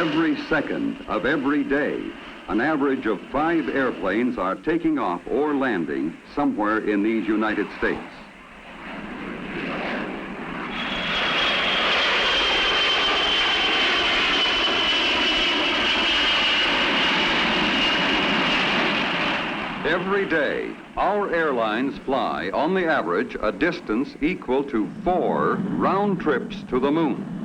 Every second of every day, an average of 5 airplanes are taking off or landing somewhere in these United States. Every day, our airlines fly, on the average, a distance equal to 4 round trips to the moon.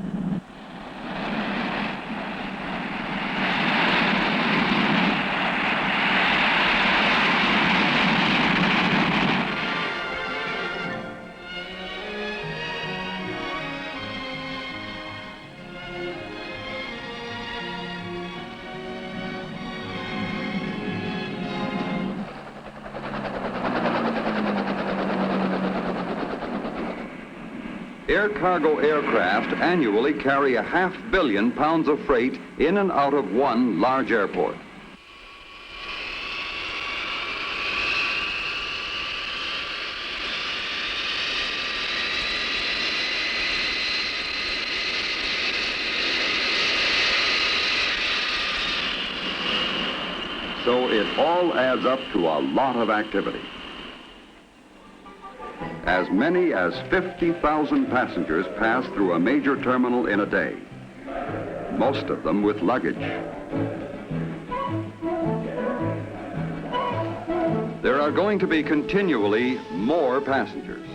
Air cargo aircraft annually carry 500 million pounds of freight in and out of one large airport. So it all adds up to a lot of activity. As many as 50,000 passengers pass through a major terminal in a day, most of them with luggage. There are going to be continually more passengers.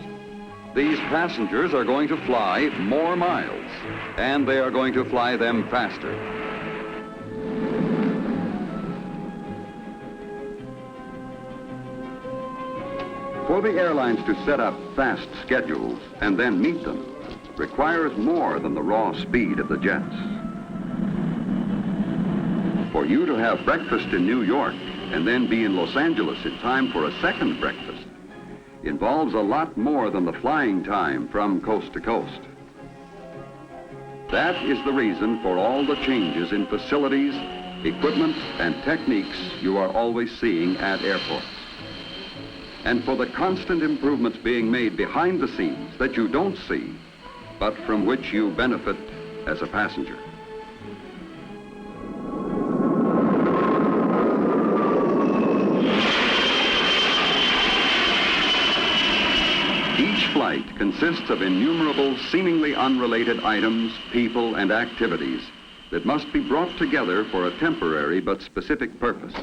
These passengers are going to fly more miles, and they are going to fly them faster. For the airlines to set up fast schedules and then meet them requires more than the raw speed of the jets. For you to have breakfast in New York and then be in Los Angeles in time for a second breakfast involves a lot more than the flying time from coast to coast. That is the reason for all the changes in facilities, equipment, and techniques you are always seeing at airports. And for the constant improvements being made behind the scenes that you don't see, but from which you benefit as a passenger. Each flight consists of innumerable, seemingly unrelated items, people, and activities that must be brought together for a temporary but specific purpose.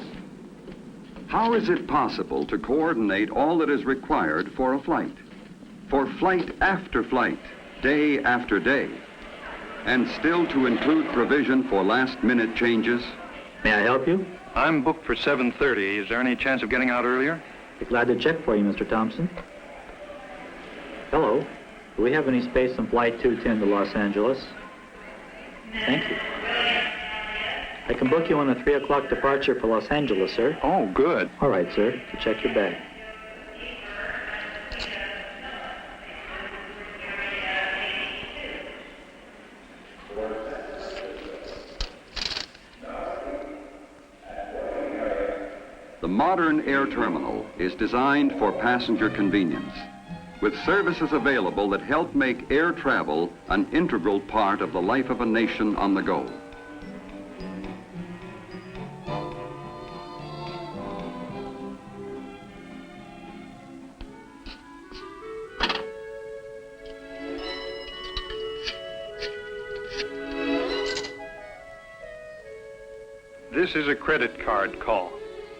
How is it possible to coordinate all that is required for a flight? For flight after flight, day after day, and still to include provision for last-minute changes? May I help you? I'm booked for 7:30. Is there any chance of getting out earlier? Be glad to check for you, Mr. Thompson. Hello. Do we have any space on Flight 210 to Los Angeles? Thank you. I can book you on a 3 o'clock departure for Los Angeles, sir. Oh, good. All right, sir. To check your bag. The modern air terminal is designed for passenger convenience, with services available that help make air travel an integral part of the life of a nation on the go. This is a credit card call.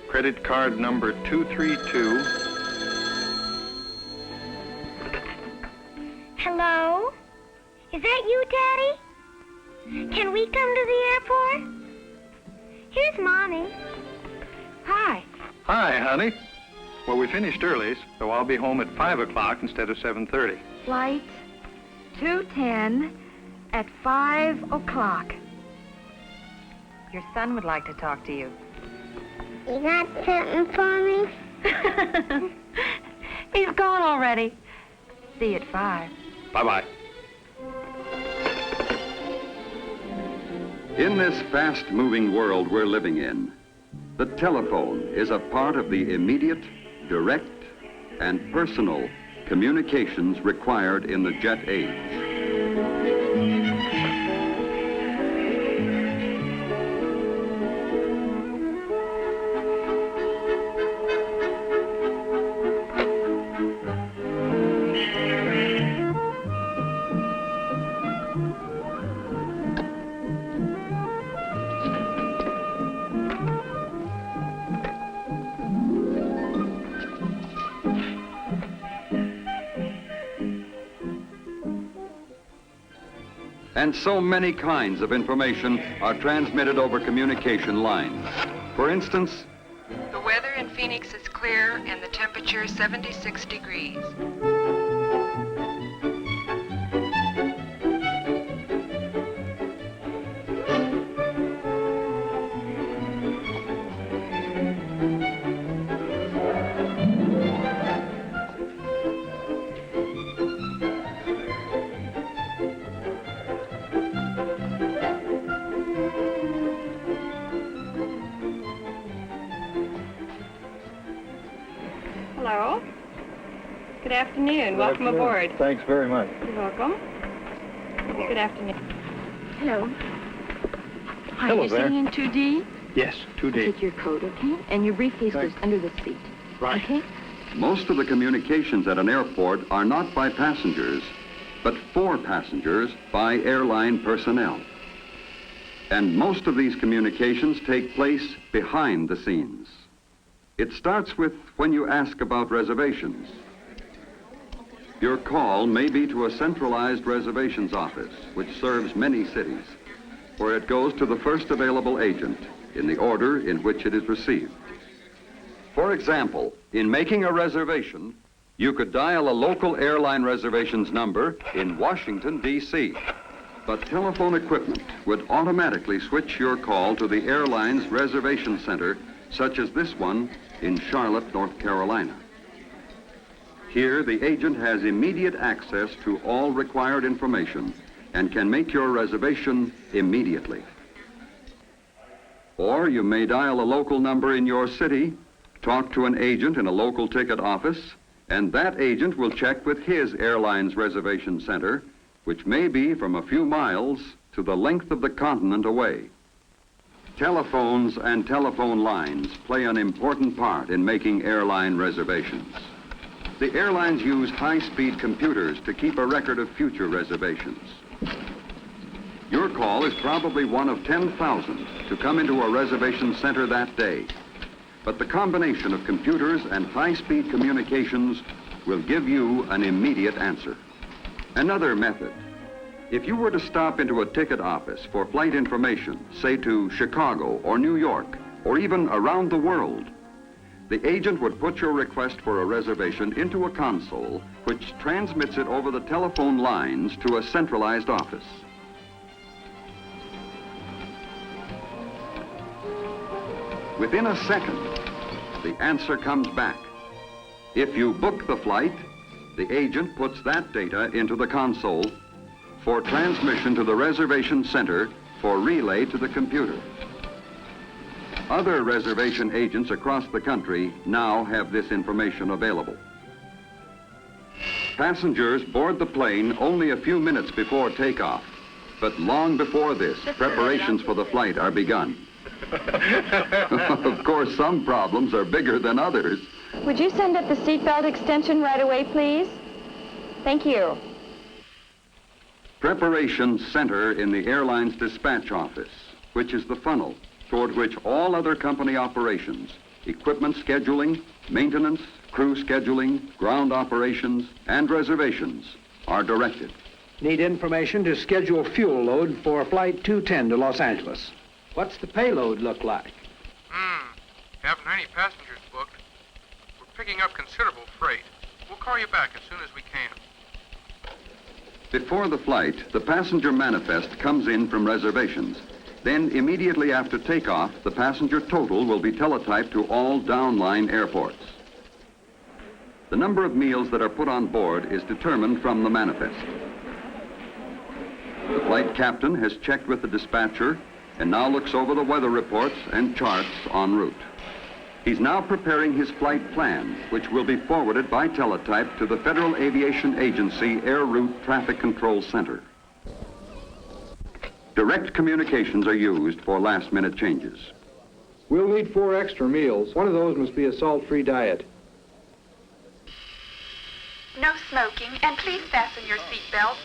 Credit card number 232. Hello? Is that you, Daddy? Can we come to the airport? Here's Mommy. Hi. Hi, honey. Well, we finished early, so I'll be home at 5 o'clock instead of 7:30. Flight 210 at 5 o'clock. Your son would like to talk to you. You got something for me? He's gone already. See you at 5. Bye-bye. In this fast-moving world we're living in, the telephone is a part of the immediate, direct, and personal communications required in the jet age. And so many kinds of information are transmitted over communication lines. For instance, the weather in Phoenix is clear and the temperature 76 degrees. Hello. Good afternoon. Welcome aboard. Thanks very much. You're welcome. Good afternoon. Hello. Hi, Hello you're there. sitting in 2D? Yes, 2D. Take your coat, okay? And your briefcase goes under the seat. Right. Okay? most of the communications at an airport are not by passengers, but for passengers by airline personnel. And most of these communications take place behind the scenes. It starts with when you ask about reservations. Your call may be to a centralized reservations office, which serves many cities, where it goes to the first available agent in the order in which it is received. For example, in making a reservation, you could dial a local airline reservations number in Washington, D.C., but telephone equipment would automatically switch your call to the airline's reservation center, such as this one in Charlotte, North Carolina. Here, the agent has immediate access to all required information and can make your reservation immediately. Or you may dial a local number in your city, talk to an agent in a local ticket office, and that agent will check with his airline's reservation center, which may be from a few miles to the length of the continent away. Telephones and telephone lines play an important part in making airline reservations. The airlines use high-speed computers to keep a record of future reservations. Your call is probably one of 10,000 to come into a reservation center that day. But the combination of computers and high-speed communications will give you an immediate answer. Another method. If you were to stop into a ticket office for flight information, say to Chicago or New York, or even around the world, the agent would put your request for a reservation into a console, which transmits it over the telephone lines to a centralized office. Within a second, the answer comes back. If you book the flight, the agent puts that data into the console for transmission to the reservation center for relay to the computer. Other reservation agents across the country now have this information available. Passengers board the plane only a few minutes before takeoff, but long before this, preparations for the flight are begun. Of course, some problems are bigger than others. Would you send up the seatbelt extension right away, please? Thank you. Preparations center in the airline's dispatch office, which is the funnel toward which all other company operations, equipment scheduling, maintenance, crew scheduling, ground operations, and reservations are directed. Need information to schedule fuel load for Flight 210 to Los Angeles. What's the payload look like? Haven't any passengers booked. We're picking up considerable freight. We'll call you back as soon as we can. Before the flight, the passenger manifest comes in from reservations. Then, immediately after takeoff, the passenger total will be teletyped to all downline airports. The number of meals that are put on board is determined from the manifest. The flight captain has checked with the dispatcher and now looks over the weather reports and charts en route. He's now preparing his flight plan, which will be forwarded by teletype to the Federal Aviation Agency Air Route Traffic Control Center. Direct communications are used for last-minute changes. We'll need 4 extra meals. One of those must be a salt-free diet. No smoking, and please fasten your seatbelts.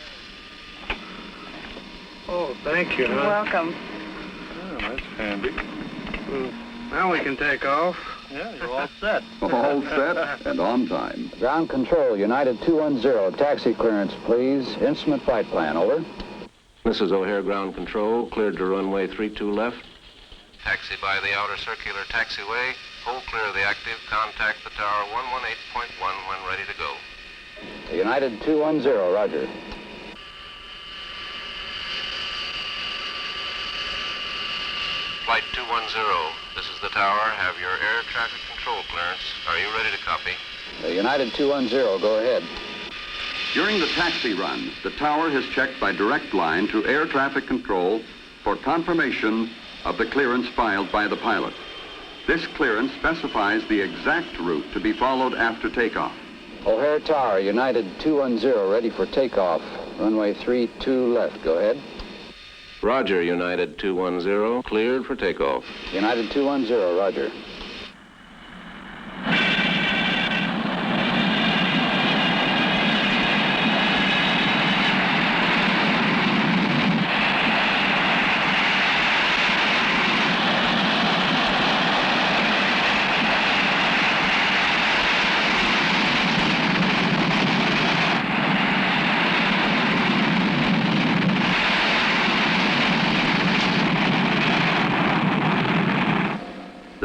Oh, thank you. You're welcome. Oh, that's handy. Now we can take off. Yeah, you're all set. All set and on time. Ground control, United 210. Taxi clearance, please. Instrument flight plan, over. This is O'Hare Ground Control, cleared to runway 32 left. Taxi by the outer circular taxiway. Hold clear of the active. Contact the tower 118.1 when ready to go. United 210, roger. Flight 210, this is the tower. Have your air traffic control clearance. Are you ready to copy? United 210, go ahead. During the taxi run, the tower has checked by direct line to air traffic control for confirmation of the clearance filed by the pilot. This clearance specifies the exact route to be followed after takeoff. O'Hare Tower, United 210, ready for takeoff. Runway 32 left, go ahead. Roger, United 210, cleared for takeoff. United 210, roger.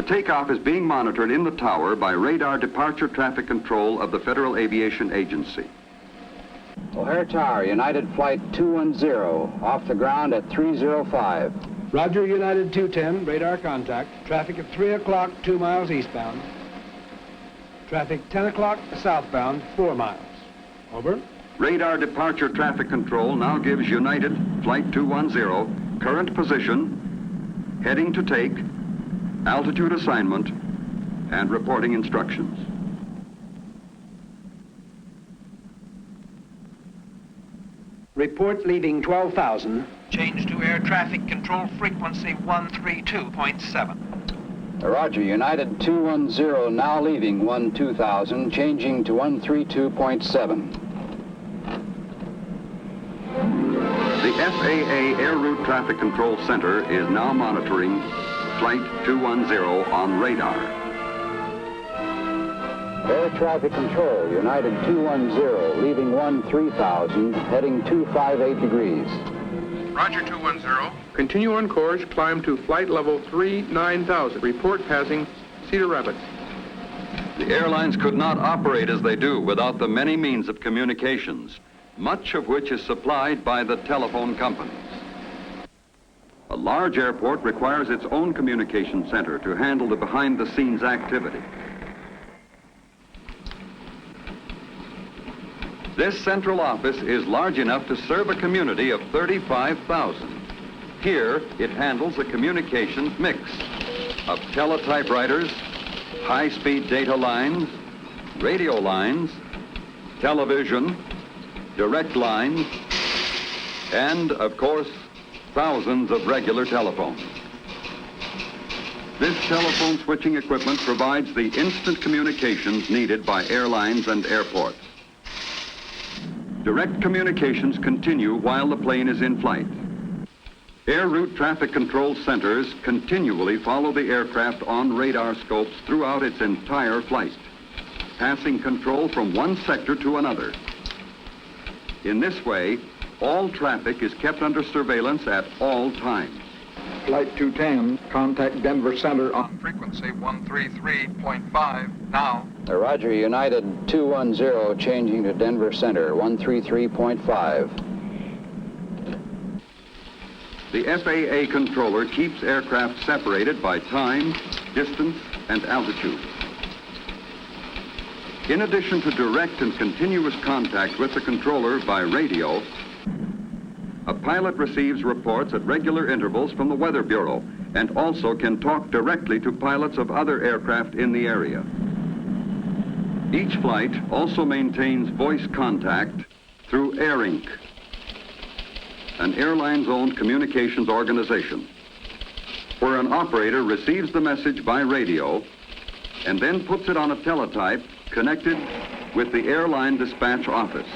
Takeoff is being monitored in the tower by radar departure traffic control of the Federal Aviation Agency. O'Hare Tower, United Flight 210, off the ground at 305. Roger, United 210, radar contact. Traffic at 3 o'clock, 2 miles eastbound. Traffic 10 o'clock southbound, 4 miles. Over. Radar departure traffic control now gives United Flight 210 current position, heading to take, altitude assignment, and reporting instructions. Report leaving 12,000. Change to air traffic control frequency 132.7. Roger, United 210, now leaving 12,000, changing to 132.7. The FAA Air Route Traffic Control Center is now monitoring Flight 210 on radar. Air traffic control, United 210, leaving 13,000, heading 258 degrees. Roger, 210. Continue on course, climb to flight level 39,000. Report passing Cedar Rapids. The airlines could not operate as they do without the many means of communications, much of which is supplied by the telephone companies. A large airport requires its own communication center to handle the behind-the-scenes activity. This central office is large enough to serve a community of 35,000. Here, it handles a communications mix of teletypewriters, high-speed data lines, radio lines, television, direct lines, and, of course, thousands of regular telephones. This telephone switching equipment provides the instant communications needed by airlines and airports. Direct communications continue while the plane is in flight. Air route traffic control centers continually follow the aircraft on radar scopes throughout its entire flight, passing control from one sector to another. In this way, all traffic is kept under surveillance at all times. Flight 210, contact Denver Center on frequency 133.5 now. Roger, United 210, changing to Denver Center, 133.5. The FAA controller keeps aircraft separated by time, distance, and altitude. In addition to direct and continuous contact with the controller by radio, a pilot receives reports at regular intervals from the Weather Bureau and also can talk directly to pilots of other aircraft in the area. Each flight also maintains voice contact through AirInc, an airlines-owned communications organization, where an operator receives the message by radio and then puts it on a teletype connected with the airline dispatch office.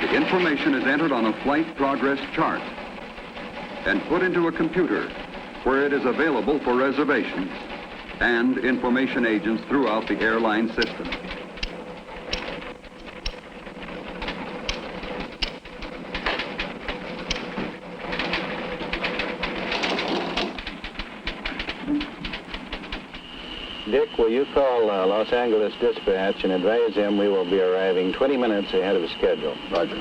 The information is entered on a flight progress chart and put into a computer where it is available for reservations. and information agents throughout the airline system. Dick, will you call Los Angeles Dispatch and advise them we will be arriving 20 minutes ahead of schedule? Roger.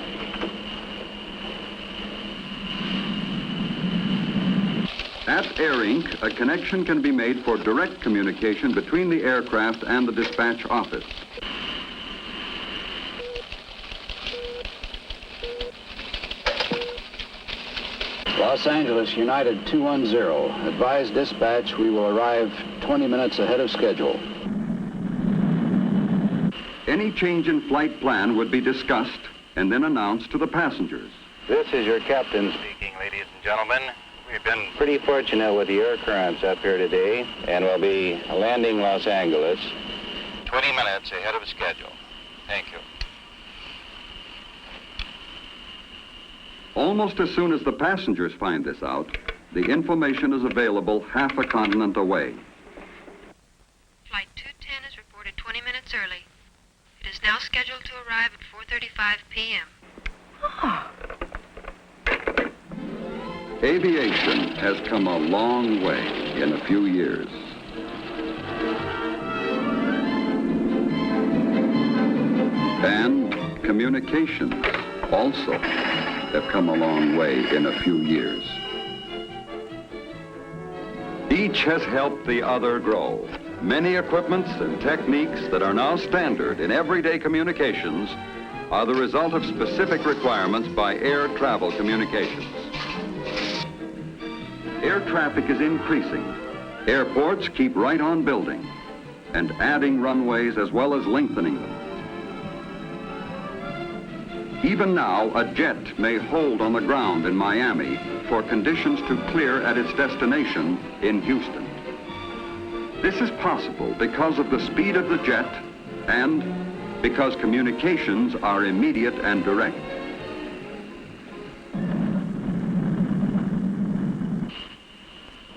At Air Inc., a connection can be made for direct communication between the aircraft and the dispatch office. Los Angeles United 210. Advise dispatch we will arrive 20 minutes ahead of schedule. Any change in flight plan would be discussed and then announced to the passengers. This is your captain speaking, ladies and gentlemen. We've been pretty fortunate with the air currents up here today, and we'll be landing Los Angeles 20 minutes ahead of schedule. Thank you. Almost as soon as the passengers find this out, the information is available half a continent away. Flight 210 is reported 20 minutes early. It is now scheduled to arrive at 4:35 p.m. Aviation has come a long way in a few years. And communications also have come a long way in a few years. Each has helped the other grow. Many equipments and techniques that are now standard in everyday communications are the result of specific requirements by air travel communications. Air traffic is increasing. Airports keep right on building and adding runways as well as lengthening them. Even now, a jet may hold on the ground in Miami for conditions to clear at its destination in Houston. This is possible because of the speed of the jet and because communications are immediate and direct.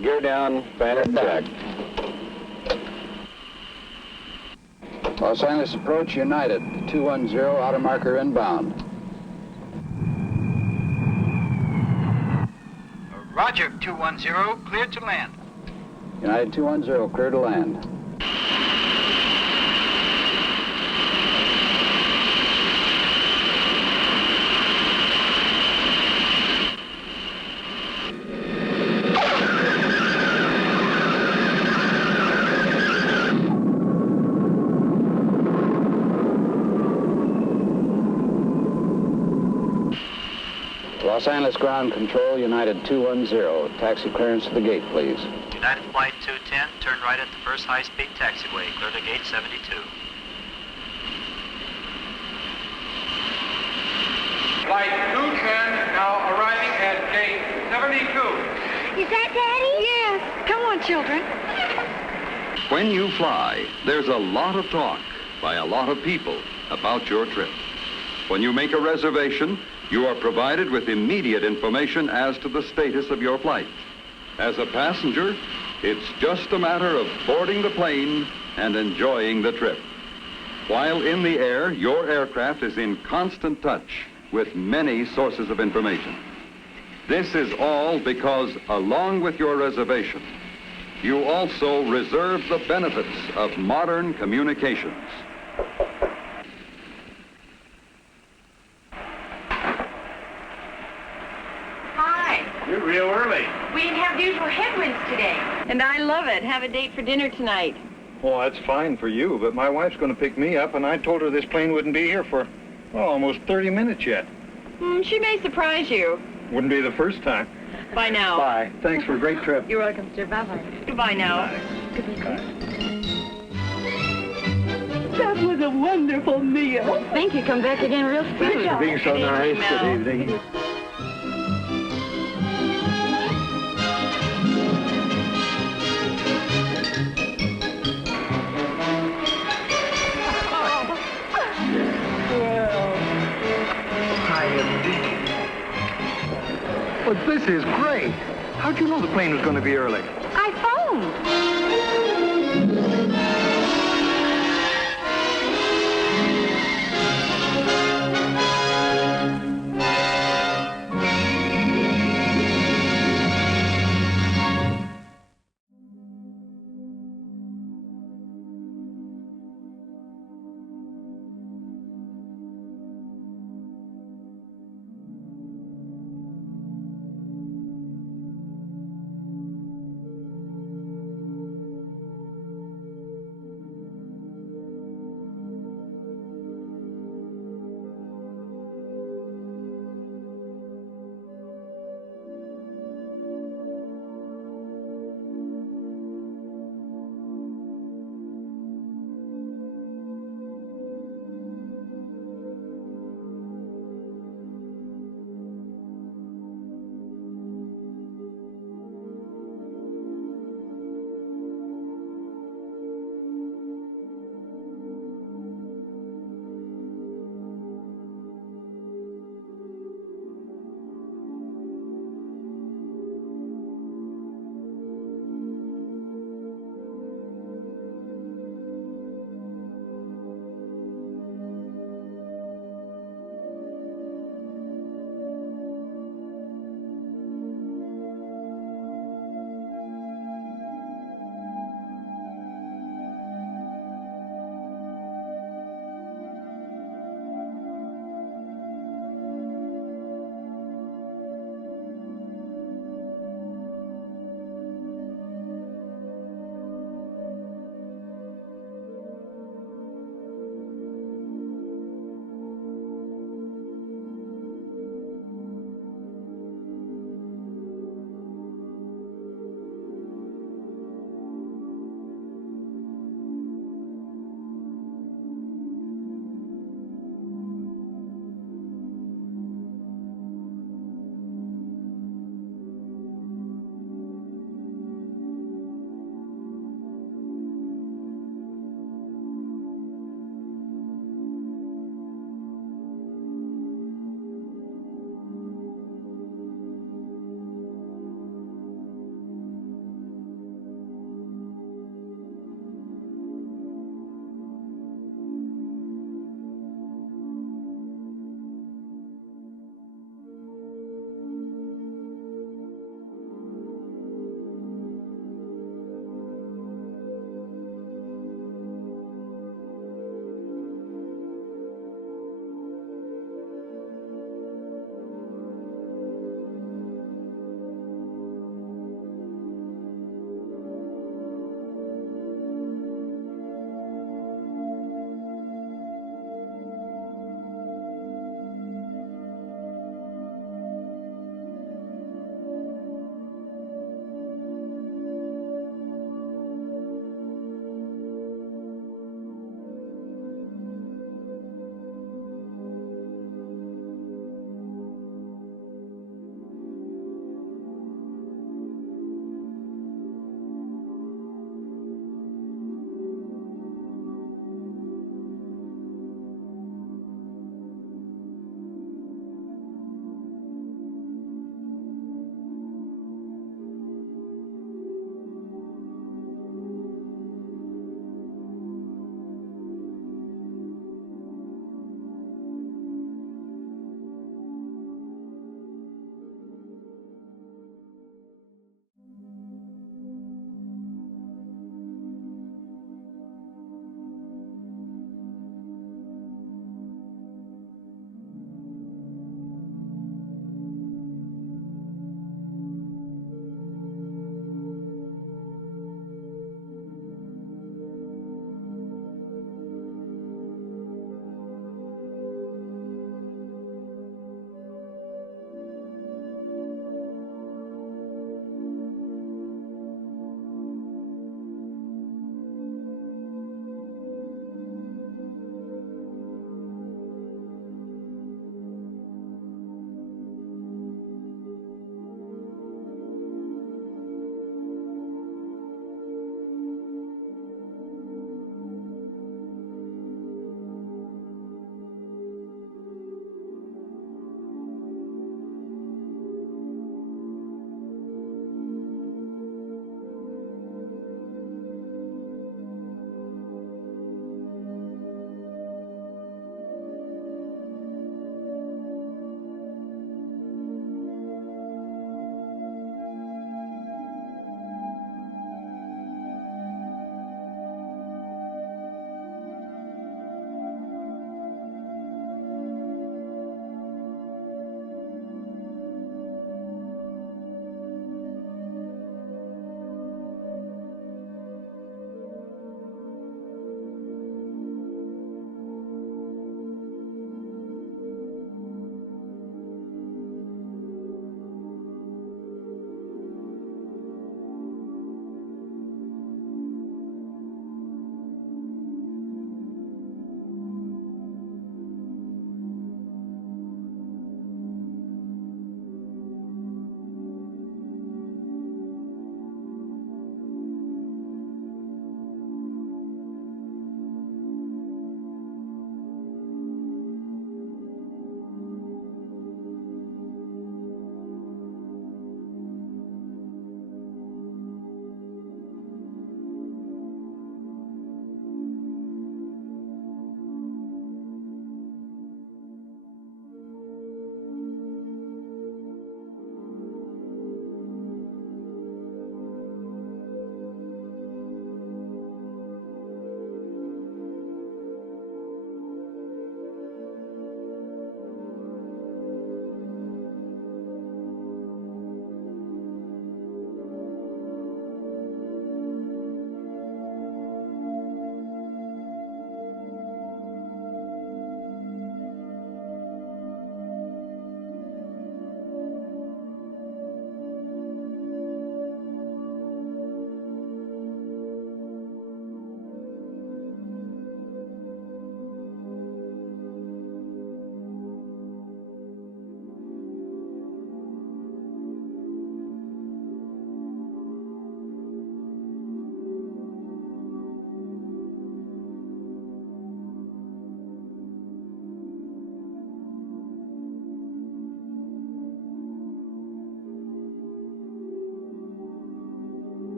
Gear down, final check. Los Angeles approach United 210, outer marker inbound. Roger, 210, cleared to land. United 210, clear to land. Los Angeles Ground Control, United 210. Taxi clearance to the gate, please. United Flight 210, turn right at the first high-speed taxiway, clear to gate 72. Flight 210 now arriving at gate 72. Is that Daddy? Yes. Come on, children. When you fly, there's a lot of talk by a lot of people about your trip. When you make a reservation, you are provided with immediate information as to the status of your flight. As a passenger, it's just a matter of boarding the plane and enjoying the trip. While in the air, your aircraft is in constant touch with many sources of information. This is all because, along with your reservation, you also reserve the benefits of modern communications. You're real early. We didn't have the usual headwinds today. And I love it. Have a date for dinner tonight. Well, that's fine for you, but my wife's going to pick me up, and I told her this plane wouldn't be here for, well, almost 30 minutes yet. She may surprise you. Wouldn't be the first time. Bye now. Bye. Thanks for a great trip. You're welcome, sir. Bye-bye. Goodbye now. Bye. That was a wonderful meal. Thank you. Come back again real soon. Thanks for being so nice. Good evening. But this is great. How'd you know the plane was going to be early? I phoned.